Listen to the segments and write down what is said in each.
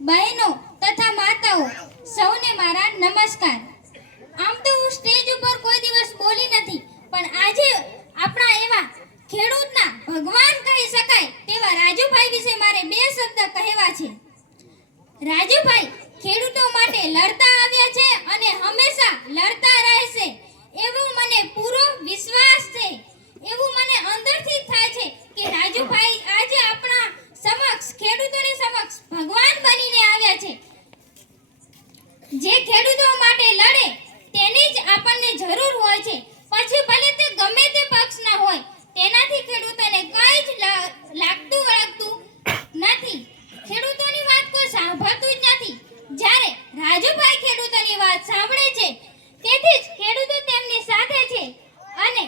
બહેનો તથા માતાઓ સૌને મારા નમસ્કાર। આમ તો હું સ્ટેજ ઉપર કોઈ દિવસ બોલી નથી, પણ આજે આપણા એવા ખેડૂતના ભગવાન કહી શકાય તેવા રાજુભાઈ વિશે મારે બે શબ્દ કહેવા છે। રાજુભાઈ ખેડૂતો માટે લડતા આવ્યા છે અને હંમેશા લડતા રહેશે એવું મને પૂરો વિશ્વાસ છે। એવું મને અંદરથી થાય છે કે રાજુભાઈ આજે આપણા સમક્ષ ખેડૂતોની સમક્ષ ભગવાન બનીને આવ્યા છે। જે ખેડૂતો માટે લડે તેની જ આપણને જરૂર હોય છે, પછી ભલે તે ગમે તે પક્ષના હોય, તેનાથી ખેડૂતોને કંઈ જ લાગતું વળગતું નથી। ખેડૂતોની વાત કોઈ સાંભળતું જ નથી, જ્યારે રાજુભાઈ ખેડૂતોની વાત સાંભળે છે તેથી જ ખેડૂતો તેમની સાથે છે અને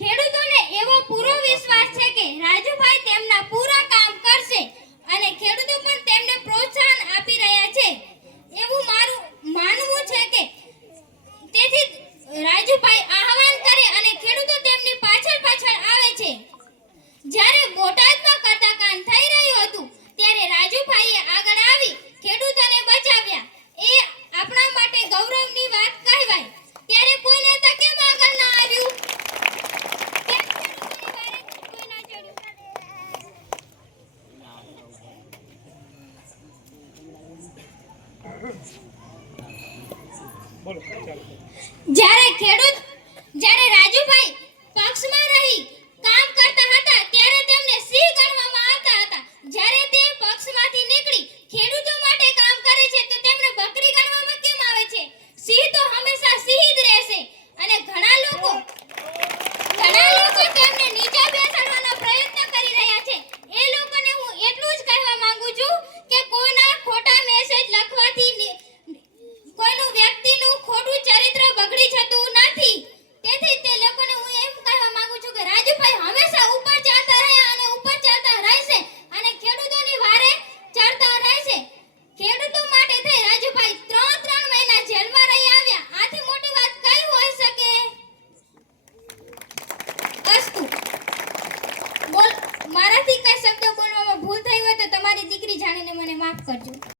ખેડૂતોને એવો પૂરો વિશ્વાસ છે કે રાજુભાઈ તેમના પૂરા કામ કરશે અને ખેડૂતો પણ તેમને પ્રોત્સાહન આપી રહ્યા છે એવું મારું માનવું છે કે તેથી રાજુભાઈ આહવાન કરે અને ખેડૂતો તેમની પાછળ પાછળ આવે છે। જ્યારે બોટાદમાં કતાકાન થઈ રહ્યું હતું ત્યારે રાજુભાઈએ આગળ આવી ખેડૂતોને બચાવ્યા। એ આપણા માટે ગૌરવની વાત કહેવાય। ત્યારે કોઈ નેતા કેમ આગળ ના આવ્યું? કેમ ખેડૂતોની વારે કોઈ ના ચડ્યું? જ્યારે ખેડૂત